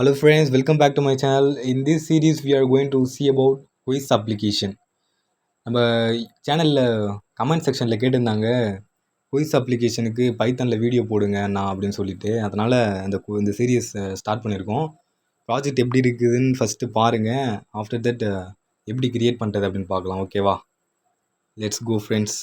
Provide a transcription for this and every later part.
Hello friends, welcome back to my channel. In this series, we are going to see about quiz application. நம்ம சேனலில் கமெண்ட் செக்ஷனில் கேட்டிருந்தாங்க குயிஸ் அப்ளிகேஷனுக்கு பைத்தனில் வீடியோ போடுங்க நான் அப்படின்னு சொல்லிட்டு அதனால் இந்த சீரியஸ் ஸ்டார்ட் பண்ணியிருக்கோம். ப்ராஜெக்ட் எப்படி இருக்குதுன்னு ஃபஸ்ட்டு பாருங்கள். ஆஃப்டர் தட் எப்படி கிரியேட் பண்ணுறது அப்படின்னு பார்க்கலாம். ஓகேவா? Let's go friends.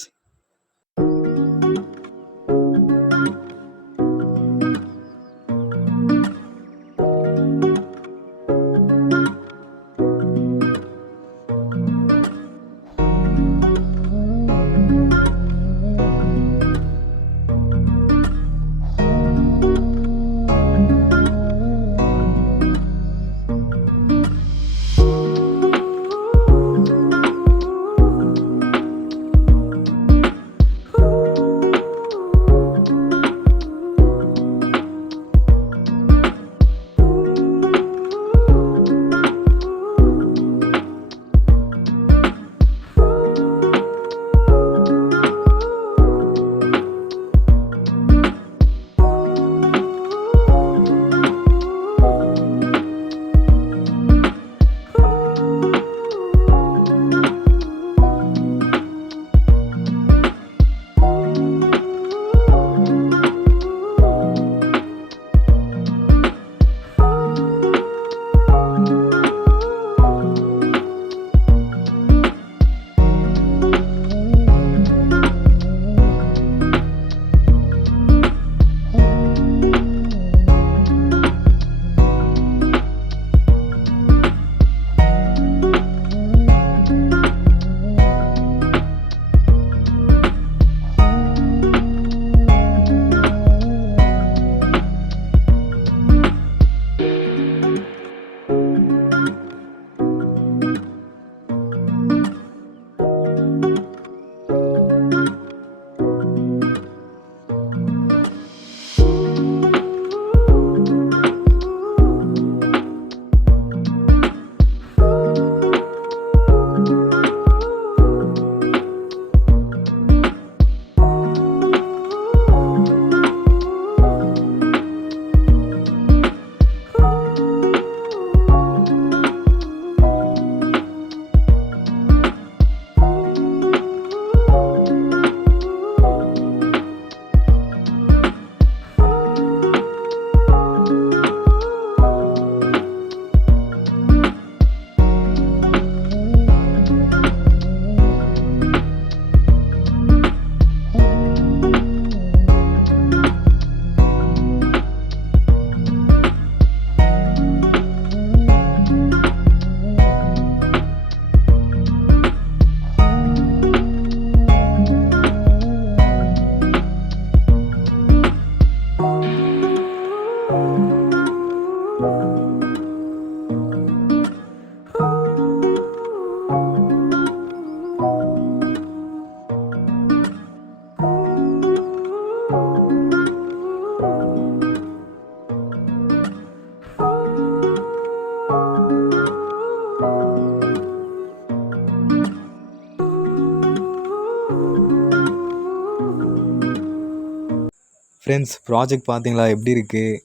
Friends, project பார்த்தீங்களா எப்படி இருக்குது?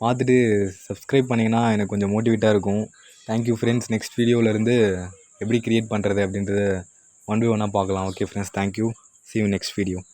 பார்த்துட்டு சப்ஸ்கிரைப் பண்ணிங்கன்னா எனக்கு கொஞ்சம் மோட்டிவேட்டாக இருக்கும். Thank you friends. நெக்ஸ்ட் வீடியோவிலேருந்து எப்படி க்ரியேட் பண்ணுறது அப்படின்றத ஒன் பை ஒன்னாக பார்க்கலாம். Okay friends, thank you. see you next video.